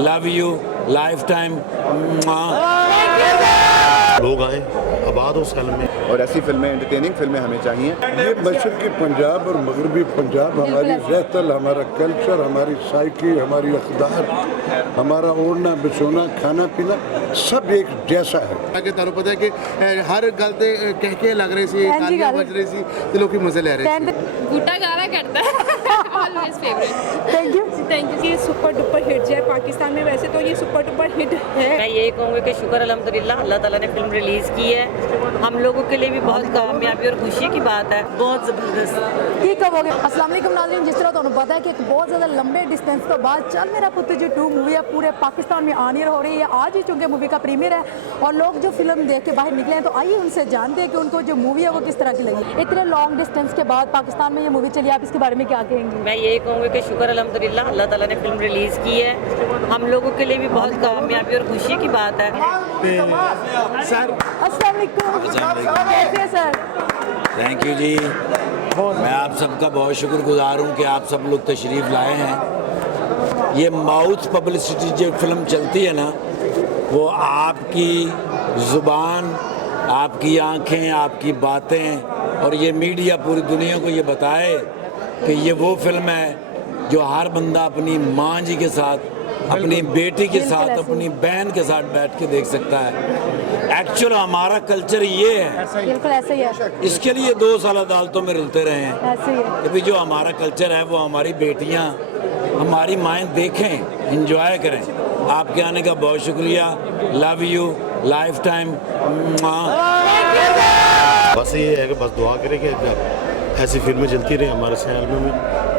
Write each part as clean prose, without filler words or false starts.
Love you life time. लोग आए आबाद हो साल में, और ऐसी फिल्में, एंटरटेनिंग फिल्में हमें चाहिए। ये मशरक़ी पंजाब और मगरबी पंजाब हमारी रहतल, हमारा कल्चर, हमारी साइकी, हमारी अक़दार, हमारा ओढ़ना बिछोना, खाना पीना सब एक जैसा है। ਤੁਹਾਨੂੰ ਪਤਾ ਹੈ ਕਿ ਹਰ ਗੱਲ ਤੇ ਕਹਿ ਕੇ ਲੱਗ ਰਹੀ ਸੀ, ਤਾਲੀਆਂ ਵੱਜ ਰਹੀ ਸੀ ਤੇ ਲੋਕੀ ਮਜ਼ੇ ਲੈ ਰਹੇ ਸੀ। गुटा गाना करता है ऑलवेज फेवरेट। Thank you. ये सुपर डुपर हिट है पाकिस्तान में, वैसे तो ये सुपर डुपर हिट है। मैं यही कहूँगी कि शुक्र अल्हम्दुलिल्लाह अल्लाह ताला ने फिल्म रिलीज़ की है, हम लोगों के लिए भी बहुत कामयाबी और खुशी की बात है, बहुत ज़बरदस्त। की कहोगे? अस्सलाम वालेकुम नाज़रीन, जिस तरह तुहानू पता है कि एक बहुत ज़्यादा लंबे डिस्टेंस तो बाद चल मेरा पुत्र जी 2 मूवी है पूरे पाकिस्तान में ऑन एयर हो रही है। आज ही चूँकि मूवी का प्रीमियर है और लोग जो फिल्म देख के बाहर निकले हैं, तो आइए उनसे जानते हैं कि उनको जो मूवी है वो किस तरह की लगी। इतने लॉन्ग डिस्टेंस के बाद पाकिस्तान में ये मूवी चली, आप इसके बारे में क्या कहेंगे? मैं यही कहूँगी कि शुक्र अल्हम्दुलिल्लाह अल्लाह ताला ने फिल्म रिलीज़ की है, हम लोगों के लिए भी बहुत कामयाबी और खुशी की बात है। अस्सलाम वालेकुम, कैसे हैं सर? थैंक यू जी, मैं आप सबका बहुत शुक्रगुजार हूँ कि आप सब लोग तशरीफ़ लाए हैं। ये माउथ पब्लिसिटी जो फिल्म चलती है ना, वो आपकी ज़ुबान, आपकी आंखें, आपकी बातें और ये मीडिया पूरी दुनिया को ये बताए कि ये वो फिल्म है जो हर बंदा अपनी माँ जी के साथ, अपनी बेटी के साथ, अपनी बहन के साथ बैठ के देख सकता है। एक्चुअल हमारा कल्चर ये है, बिल्कुल ऐसे ही है, इसके लिए 2 साल अदालतों में रुलते रहे हैं ऐसे ही है। कि भाई जो हमारा कल्चर है वो हमारी बेटियां, हमारी माएँ देखें, इंजॉय करें। आपके आने का बहुत शुक्रिया, लव यू लाइफ टाइम। बस ये है कि बस दुआ करें कि ऐसी फिल्में चलती रहे हमारे शहर में,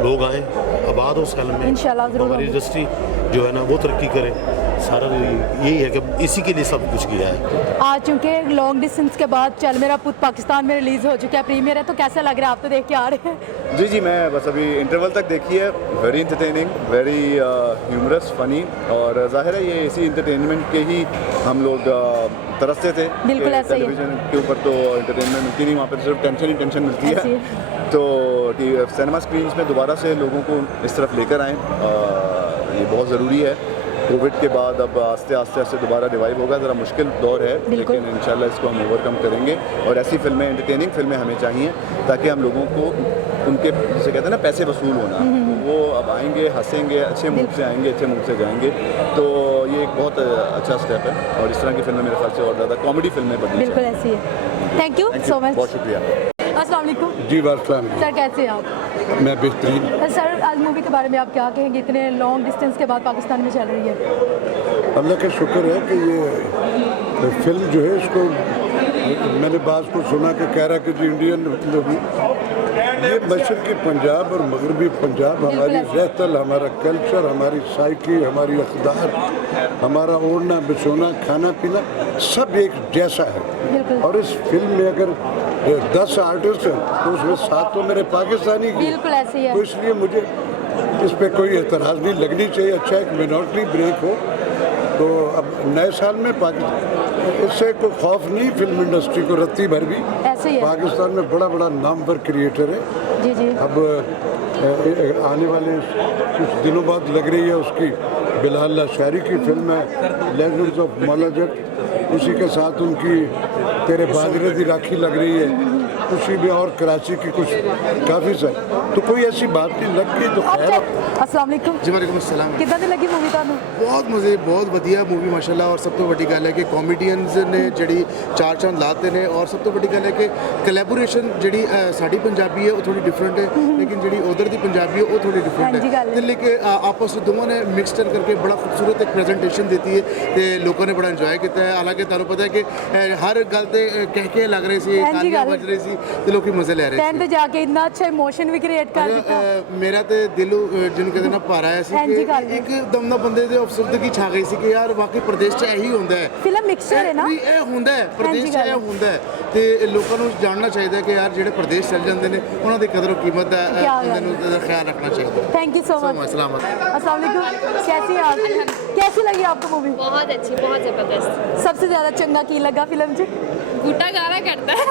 लोग आए आबाद हो साल में, इंशाल्लाह ज़रूर हमारी होगी। इंडस्ट्री जो है ना वो तरक्की करे। सारा यही है कि इसी के लिए सब कुछ किया है। आज चूँकि लॉन्ग डिस्टेंस के बाद चल मेरा पुत्र पाकिस्तान में रिलीज़ हो चुका है, प्रीमियर है, तो कैसा लग रहा है? आप तो देख के आ रहे हैं। जी, मैं बस अभी इंटरवल तक देखी है। Very entertaining, very humorous, funny, और ज़ाहिर है ये इसी इंटरटेनमेंट के ही हम लोग तरसते थे। बिल्कुल ऐसा ही है। टेलीविज़न के ऊपर तो इंटरटेनमेंट मिलती नहीं, वहाँ पर सिर्फ टेंशन ही टेंशन मिलती ऐसी है। तो सिनेमा स्क्रीन्स में दोबारा से लोगों को इस तरफ लेकर आएँ, ये बहुत ज़रूरी है। कोविड के बाद अब आस्ते आस्ते दोबारा रिवाइव होगा। ज़रा मुश्किल दौर है, लेकिन इंशाल्लाह इसको हम ओवरकम करेंगे। और ऐसी फिल्में, एंटरटेनिंग फिल्में हमें चाहिए ताकि हम लोगों को उनके, जिसे कहते हैं ना, पैसे वसूल होना, वो अब आएंगे, हंसेंगे, अच्छे मूड से आएंगे, अच्छे मूड से जाएंगे। तो ये एक बहुत अच्छा स्टेप है और इस तरह की फिल्में मेरे ख्याल से और ज़्यादा कॉमेडी फिल्में बननी चाहिए। बिल्कुल ऐसी है। थैंक यू सो मच, बहुत शुक्रिया। अस्सलाम वालेकुम जी वास्सलाम। सर, कैसे हैं आप? मैं बेहतरीन। सर, आज मूवी के बारे में आप क्या कहेंगे? इतने लॉन्ग डिस्टेंस के बाद पाकिस्तान में चल रही है। अल्लाह का शुक्र है कि ये फिल्म जो है, इसको मैंने बात को सुना कि कह रहा कि जी इंडियन मूवी, ये मशरक़ी पंजाब और मगरबी पंजाब हमारी रहतल, हमारा कल्चर, हमारी साइकी, हमारी अक़दार, हमारा ओढ़ना बिछोना, खाना पीना सब एक जैसा है। और इस फिल्म में अगर 10 आर्टिस्ट हैं तो उसमें 7 तो मेरे पाकिस्तानी के, बिल्कुल ऐसे ही है। तो इसलिए मुझे इस पर कोई एतराज़ नहीं लगनी चाहिए। अच्छा एक मिनॉरिटी ब्रेक हो तो अब नए साल में इससे कोई खौफ नहीं। फिल्म इंडस्ट्री को रत्ती भर भी ऐसे ही है। पाकिस्तान में बड़ा नामवर क्रिएटर है। जी जी। अब आने वाले कुछ दिनों बाद लग रही है उसकी बिलाल लाशारी की फिल्म है लेजेंड्स ऑफ मौला जट, उसी के साथ उनकी तेरे बाजरे दी राखी लग रही है, उसी में और कराची की कुछ काफ़ी सर, तो कोई ऐसी बात नहीं लग गई तो खैर। अस्सलाम वालेकुम जी वालेकुम अस्सलाम। कितना दी लगी मूवी ਤੁਹਾਨੂੰ? बहुत मज़े, बहुत वधिया मूवी माशाल्लाह। और सब तो बड़ी गल है कि कॉमेडियंस ने जिहड़ी 4 चांद लाते ने, और सब तो बड़ी गल है कि कोलैबोरेशन जिहड़ी साडी पंजाबी है वो थोड़ी डिफरेंट है, लेकिन जिहड़ी उधर दी पंजाबी है वो थोड़ी डिफरेंट है। ते लेकिन आपस में दोनों ने मिक्सचर करके बड़ा खूबसूरत एक प्रेजेंटेशन देती है तो लोगों ने बड़ा इंजॉय किया है। हालांकि तुहानू पता है कि हर गल ते कह के लग रही सी, तालियां बज रही सी ते लोग मजे ले रहे थे। एंड पे जाके इतना अच्छा इमोशन भी क्रिएट कर दिता। मेरा ते दिल जिन्होंने कहते ना भर आया सी कि एकदम ना बंदे दे अफसरदगी छा गई सी कि यार वाकई प्रदेश च यही होंदा है। फिल्म मिक्सचर है ना, ਇਹ ਹੁੰਦਾ ਹੈ ਪ੍ਰਦੇਸ਼ 'ਚ ਇਹ ਹੁੰਦਾ ਹੈ ਤੇ ਲੋਕਾਂ ਨੂੰ ਜਾਣਨਾ ਚਾਹੀਦਾ ਕਿ ਯਾਰ ਜਿਹੜੇ ਪ੍ਰਦੇਸ਼ ਚੱਲ ਜਾਂਦੇ ਨੇ ਉਹਨਾਂ ਦੀ ਕਦਰ ਕੀਮਤ ਦਾ ਬੰਦੇ ਨੂੰ ਖਿਆਲ ਰੱਖਣਾ ਚਾਹੀਦਾ। Thank you so much. सलामत। अस्सलाम वालेकुम, कैसी हैं आप? कैसी लगी आपको मूवी? बहुत अच्छी, बहुत ज़बरदस्त। सबसे ज़्यादा चंगा की लगा फिल्म जी? बूटा गाना करता है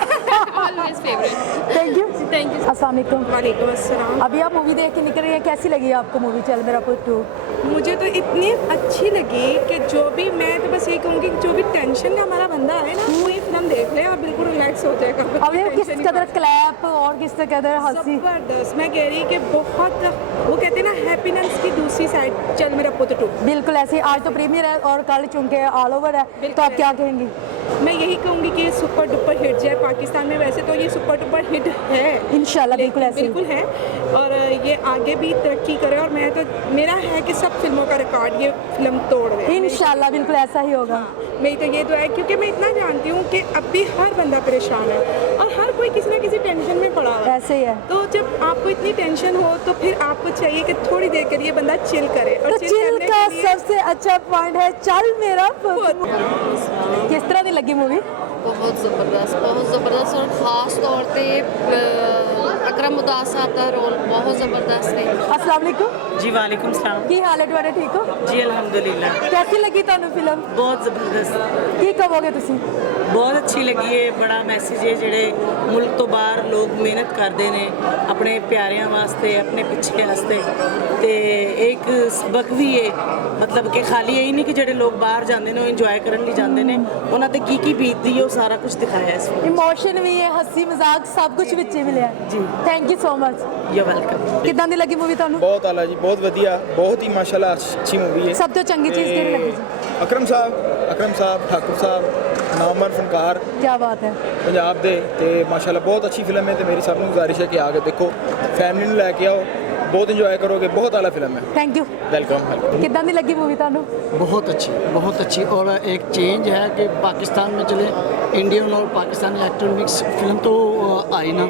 always favourite. Thank you. Thank you. अस्सलाम वालेकुम। वालेकुम अस्सलाम। अभी आप मूवी देख के निकल रही है, कैसी लगी आपको मूवी चल मेरा पुत 2? मुझे तो इतनी अच्छी लगी कि जो भी, मैं तो बस यही कहूँगी कि जो भी टेंशन का हमारा बंदा है ना, वो ये फिल्म देख ले और बिल्कुल रिलैक्स हो जाएगा। अब ये किस कदर क्लैप और किस कदर हंसी। जबरदस्त। मैं कह रही कि बहुत, वो कहते हैं ना हैप्पीनेस की दूसरी साइड चल मेरा पुत 2। बिल्कुल ऐसे ही। आज तो प्रीमियर है और कल चूंकि ऑल ओवर है, तो आप क्या कहेंगी? मैं यही कहूँगी कि सुपर डुपर हिट जाए पाकिस्तान में। वैसे तो ये सुपर डुपर हिट है इंशाल्लाह, बिल्कुल ऐसे ही। बिल्कुल है, और ये आगे भी तरक्की करे। और मैं तो, मेरा है कि सब फिल्मों का रिकॉर्ड ये फिल्म तोड़ दे इंशाल्लाह, बिल्कुल ऐसा ही होगा। मेरी तो ये दुआ है, क्योंकि मैं इतना जानती हूँ कि अब भी हर बंदा परेशान है और हर कोई किसी ना किसी टेंशन में पड़ा हुआ है। ऐसे ही है। तो जब आपको इतनी टेंशन हो तो फिर आपको चाहिए कि थोड़ी देर के लिए बंदा चिल करे। और तो चिल करने का के लिए सबसे अच्छा पॉइंट है चल मेरा पुत। किस तरह की लगी मूवी? बहुत ज़बरदस्त और ख़ास तौर पे अकरम उदास साहब का रोल बहुत ज़बरदस्त है। अस्सलाम वालेकुम जी वालेकुम सलाम। की हाल है ਤੁਹਾਡੇ ठीक हो? जी अल्हम्दुलिल्लाह। कैसी लगी ਤੁਹਾਨੂੰ ਫਿਲਮ? बहुत ज़बरदस्त, ਕੀ ਕਹੋਗੇ ਤੁਸੀਂ? ਬਹੁਤ ਅੱਛੀ ਲੱਗੀ ਹੈ। ਬੜਾ ਮੈਸੇਜ ਹੈ, ਜਿਹੜੇ ਮੁਲਕ ਤੋਂ ਬਾਹਰ ਲੋਕ ਮਿਹਨਤ ਕਰਦੇ ਨੇ ਆਪਣੇ ਪਿਆਰਿਆਂ ਵਾਸਤੇ, ਆਪਣੇ ਪਿੱਛੇ ਵਾਸਤੇ, ਤੇ ਇੱਕ ਸਬਕ ਵੀ ਹੈ। ਮਤਲਬ ਕਿ ਖਾਲੀ ਇਹ ਨਹੀਂ ਕਿ ਜਿਹੜੇ ਲੋਕ ਬਾਹਰ ਜਾਂਦੇ ਨੇ ਉਹ ਇੰਜੋਏ ਕਰਨ ਲਈ ਜਾਂਦੇ ਨੇ, ਉਹਨਾਂ ਤੇ ਕੀ ਬੀਤਦੀ ਹੈ ਉਹ ਸਾਰਾ ਕੁਝ ਦਿਖਾਇਆ ਇਸ ਵਿੱਚ। ਇਮੋਸ਼ਨ ਵੀ ਹੈ, ਹੱਸੀ ਮਜ਼ਾਕ ਸਭ ਕੁਝ ਵਿੱਚ ਹੀ ਮਿਲਿਆ ਜੀ। Thank you so much. You welcome. ਕਿੱਦਾਂ ਦੀ ਲੱਗੀ ਮੂਵੀ ਤੁਹਾਨੂੰ? ਬਹੁਤ ਆਲਾ ਜੀ, ਬਹੁਤ ਵਧੀਆ, ਬਹੁਤ ਹੀ ਮਾਸ਼ਾਅੱਲਾ ਅੱਛੀ ਮੂਵੀ ਹੈ। ਸਭ ਤੋਂ ਚੰਗੀ ਚੀਜ਼ ਕਿਹੜੀ ਲੱਗੀ ਜੀ? ਅਕਰਮ ਸਾਹਿਬ ਠਾਕੁਰ ਸਾਹਿਬ ਨਾਮਵਰ ਫਨਕਾਰ ਕੀ ਬਾਤ ਹੈ। ਪੰਜਾਬ ਦੇ, ਤੇ ਮਾਸ਼ਾਅੱਲਾ ਬਹੁਤ ਅੱਛੀ ਫਿਲਮ ਹੈ। ਤੇ ਮੇਰੀ ਸਭ ਨੂੰ ਗੁਜ਼ਾਰਿਸ਼ ਹੈ ਕਿ ਆ ਕੇ ਦੇਖੋ, ਫੈਮਿਲੀ ਨੂੰ ਲੈ ਕੇ ਆਓ, ਬਹੁਤ ਇੰਜੋਏ ਕਰੋਗੇ। बहुत आला फिल्म है। Thank you. वेलकम। कितना दी लगी मूवी ਤੁਹਾਨੂੰ? बहुत अच्छी। और एक चेंज है कि पाकिस्तान में चले इंडियन और पाकिस्तानी एक्टर मिक्स फिल्म तो आई ना,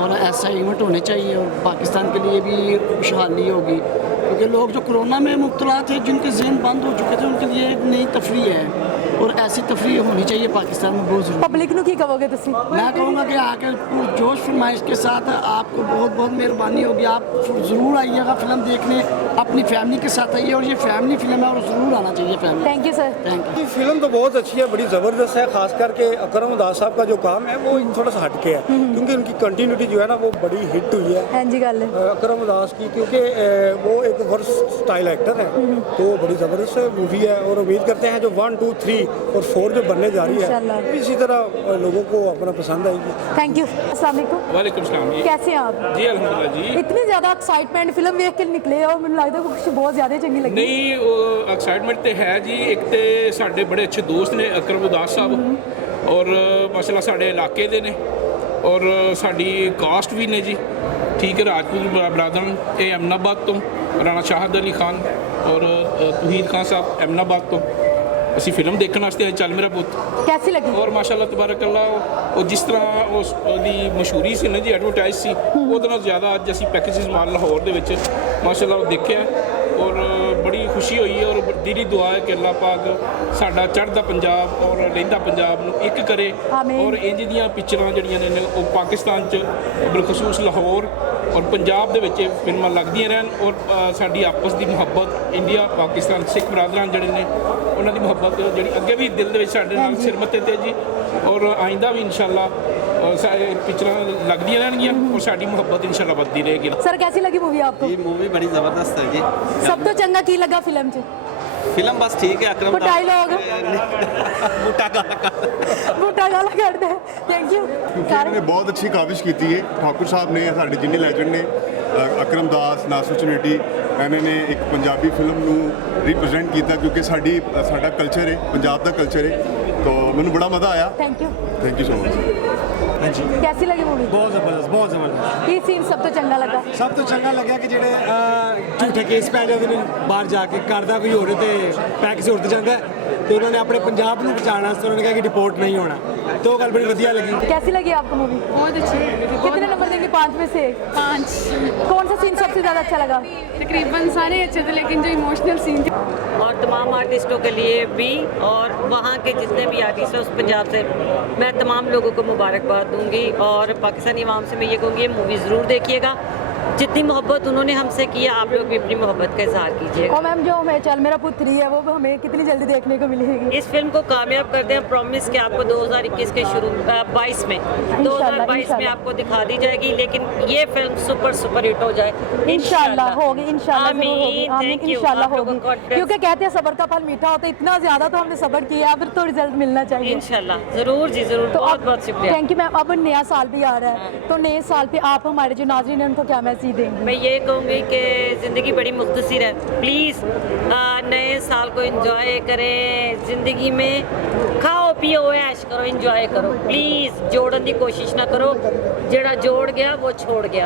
और ऐसा इवेंट होने चाहिए और पाकिस्तान के लिए भी खुशहाली होगी, क्योंकि लोग जो कोरोना में मुब्तला थे, जिनके जहन बंद हो चुके थे, उनके लिए एक नई तफरीह है और ऐसी तफरीह होनी चाहिए पाकिस्तान में, बहुत ज़रूरी। पब्लिक ਨੂੰ ਕੀ ਕਹੋਗੇ ਤੁਸੀਂ? मैं कहूँगा कि आकर जोश फरमाइश के साथ आपको बहुत बहुत मेहरबानी होगी। आप ज़रूर आइएगा फिल्म देखने, अपनी फैमिली के साथ आइए, और ये फैमिली फिल्म है और ज़रूर आना चाहिए family. Thank you sir. Thank you. Film तो बहुत अच्छी है, बड़ी ज़बरदस्त है। खास करके अकरम उदास साहब का जो काम है वो थोड़ा सा हटके है, क्योंकि उनकी कंटिन्यूटी जो है ना वो बड़ी हिट हुई है। हाँ जी गल है। अकरम उदास की, क्योंकि वो एक वर्स स्टाइल एक्टर है, तो बड़ी ज़बरदस्त मूवी है। और उम्मीद करते हैं जो 1, 2, 3 और 4 जो बनने जा रही है, इसी तरह लोगों को अपना पसंद आएगी। Thank you. अस्सलाम वालेकुम। वालेकुम सलाम जी। कैसे हैं आप? जी अल्हम्दुलिल्लाह जी। इतनी ज़्यादा एक्साइटमेंट फिल्म देख के निकले और ਮੈਨੂੰ ਲੱਗਦਾ ਕੁਝ ਬਹੁਤ ਜ਼ਿਆਦਾ ਚੰਗੀ ਲੱਗੀ। ਨਹੀਂ, ਉਹ ਐਕਸਾਈਟਮੈਂਟ ਤੇ ਹੈ ਜੀ। ਇੱਕ ਤੇ ਸਾਡੇ ਬੜੇ ਅੱਛੇ ਦੋਸਤ ਨੇ ਅਕਰਮ ਉਦਾਸ ਸਾਹਿਬ, ਔਰ ਮਾਸ਼ਾਅੱਲਾ ਸਾਡੇ ਇਲਾਕੇ ਦੇ ਨੇ, ਔਰ ਸਾਡੀ ਕਾਸਟ ਵੀ ਨੇ ਜੀ, ਠੀਕ ਹੈ, ਰਾਜਪੂਤ ਬਰਾਦਰਨ। ਇਹ ਅਮਨਾਬਾਦ ਤੋਂ ਰਾਣਾ ਸ਼ਾਹਦ ਅਲੀ ਖਾਨ ਔਰ ਤੌਹੀਦ ਖਾਨ ਸਾਹਿਬ ਅਮਨਾਬਾਦ ਤੋਂ। ਅਸੀਂ ਫਿਲਮ ਦੇਖਣ ਵਾਸਤੇ ਆਏ ਚੱਲ ਮੇਰਾ ਪੁੱਤ। कैसी लगी? ਔਰ ਮਾਸ਼ਾਅੱਲਾ ਤਬਾਰਕ ਅੱਲਾ, ਉਹ ਜਿਸ ਤਰ੍ਹਾਂ ਉਹਦੀ ਮਸ਼ਹੂਰੀ ਸੀ ਨਾ ਜੀ, ਐਡਵਰਟਾਈਜ਼ ਸੀ, ਉਹਦੇ ਨਾਲ ਜ਼ਿਆਦਾ ਅੱਜ ਅਸੀਂ ਪੈਕੇਜਿਸ ਮਾਲ ਲਾਹੌਰ ਦੇ ਵਿੱਚ ਮਾਸ਼ਾਅੱਲਾ ਉਹ ਦੇਖਿਆ, ਔਰ ਬੜੀ ਖੁਸ਼ੀ ਹੋਈ ਹੈ। ਔਰ ਦਿਲੀ ਦੁਆ ਹੈ ਕਿ ਅੱਲਾਹ ਪਾਕ ਸਾਡਾ ਚੜ੍ਹਦਾ ਪੰਜਾਬ ਔਰ ਲਹਿੰਦਾ ਪੰਜਾਬ ਨੂੰ ਇੱਕ ਕਰੇ, ਔਰ ਇੰਜ ਦੀਆਂ ਪਿਕਚਰਾਂ ਜਿਹੜੀਆਂ ਨੇ ਉਹ ਪਾਕਿਸਤਾਨ 'ਚ ਬਿਲਖਸੂਸ ਲਾਹੌਰ ਔਰ ਪੰਜਾਬ ਦੇ ਵਿੱਚ ਫਿਲਮਾਂ ਲੱਗਦੀਆਂ ਰਹਿਣ, ਔਰ ਸਾਡੀ ਆਪਸ ਦੀ ਮੁਹੱਬਤ ਇੰਡੀਆ ਪਾਕਿਸਤਾਨ ਸਿੱਖ ਬਰਾਦਰਾਂ ਜਿਹੜੇ ਨੇ ਉਹਨਾਂ ਦੀ ਮੁਹੱਬਤ ਜਿਹੜੀ ਅੱਗੇ ਵੀ ਦਿਲ ਦੇ ਵਿੱਚ ਸਾਡੇ ਨਾਲ ਸਿਰ ਮੱਥੇ ਤੇ ਜੀ, ਔਰ ਆਇੰਦਾ ਵੀ ਇਨਸ਼ਾਅੱਲਾ ਸਾਰੇ ਪਿਕਚਰਾਂ ਲੱਗਦੀਆਂ ਰਹਿਣਗੀਆਂ ਔਰ ਸਾਡੀ ਮੁਹੱਬਤ ਇਨਸ਼ਾਅੱਲਾ ਵੱਧਦੀ ਰਹੇਗੀ। सर कैसी लगी मूवी आपको? ये मूवी बड़ी ज़बरदस्त है जी। सब तो चंगा की लगा फिल्म च? फिल्म बस ठीक है। अकरम कोई डायलॉग बूटा गाला करते हैं। Thank you. ਇਹਨਾਂ ਨੇ ਬਹੁਤ ਅੱਛੀ ਕਾਵਿਸ਼ ਕੀਤੀ ਹੈ। ਠਾਕੁਰ ਸਾਹਿਬ ਨੇ, ਸਾਡੇ ਜਿੰਨੇ ਲੈਜੈਂਡ ਨੇ, ਅਕਰਮ ਦਾਸ, ਨਾਸਰ ਚਨੇਟੀ, ਇਹਨਾਂ ਨੇ ਇੱਕ ਪੰਜਾਬੀ ਫਿਲਮ ਨੂੰ ਰਿਪਰੈਜ਼ੈਂਟ ਕੀਤਾ, ਕਿਉਂਕਿ ਸਾਡਾ ਕਲਚਰ ਹੈ, ਪੰਜਾਬ ਦਾ ਕਲਚਰ ਹੈ। तो मैंने बड़ा मज़ा आया। Thank you so much. हाँ जी, कैसी लगी मूवी? बहुत ज़बरदस्त। की सीन सब तो चंगा लगा? सब तो चंगा लग्या कि जेडे झूठे केस पै जाते हैं बाहर जाके, घर का कोई होर ते पै किसी होर ते जाता है, तो उन्होंने अपने पंजाब को बचाने वास्ते उन्होंने कहा कि डिपोर्ट नहीं होना, तो गल बड़ी वधिया लगी। कैसी लगी आपको मूवी? बहुत अच्छी। कितने नंबर देंगे 5 में से? 5। कौन सा सीन सबसे ज़्यादा अच्छा लगा? तकरीबन सारे अच्छे थे, लेकिन जो इमोशनल सीन थे, और तमाम आर्टिस्टों के लिए भी, और वहाँ के जितने भी आर्टिस्ट हैं उस पंजाब से, मैं तमाम लोगों को मुबारकबाद दूंगी। और पाकिस्तानी अवाम से मैं ये कहूँगी मूवी ज़रूर देखिएगा, जितनी मोहब्बत उन्होंने हमसे की, आप लोग भी अपनी मोहब्बत का इजहार कीजिए। और मैम जो हमें चल मेरा पुत्र 3 है वो हमें कितनी जल्दी देखने को मिलेगी? इस फिल्म को कामयाब करते हैं, प्रॉमिस कि आपको 2021 के शुरू 22 में 2022 में आपको दिखा दी जाएगी, लेकिन ये फिल्म सुपर हिट हो जाए इंशाल्लाह होगी, इंशाल्लाह जरूर होगी, आमीन। आमीन, Thank you। इंशाल्लाह आप लोगों होगी, को confidence- क्योंकि कहते हैं सब्र का फल मीठा होता है, इतना ज्यादा तो हमने सब्र किया, फिर तो रिजल्ट मिलना चाहिए इंशाल्लाह, जरूर जी जरूर। तो बहुत बहुत शुक्रिया। Thank you ma'am. अब नया साल भी आ रहा है, तो नए साल पे आप हमारे जो नाज़रीन हैं उनको क्या मैसेज देंगे? मैं ये कहूँगी कि ज़िंदगी बड़ी मुख्तसर है, प्लीज़ नए साल को एंजॉय करें, ज़िंदगी में खाओ पियो ऐश करो, एंजॉय करो, प्लीज़ जोड़न की कोशिश ना करो, जेड़ा जोड़ गया वो छोड़ गया।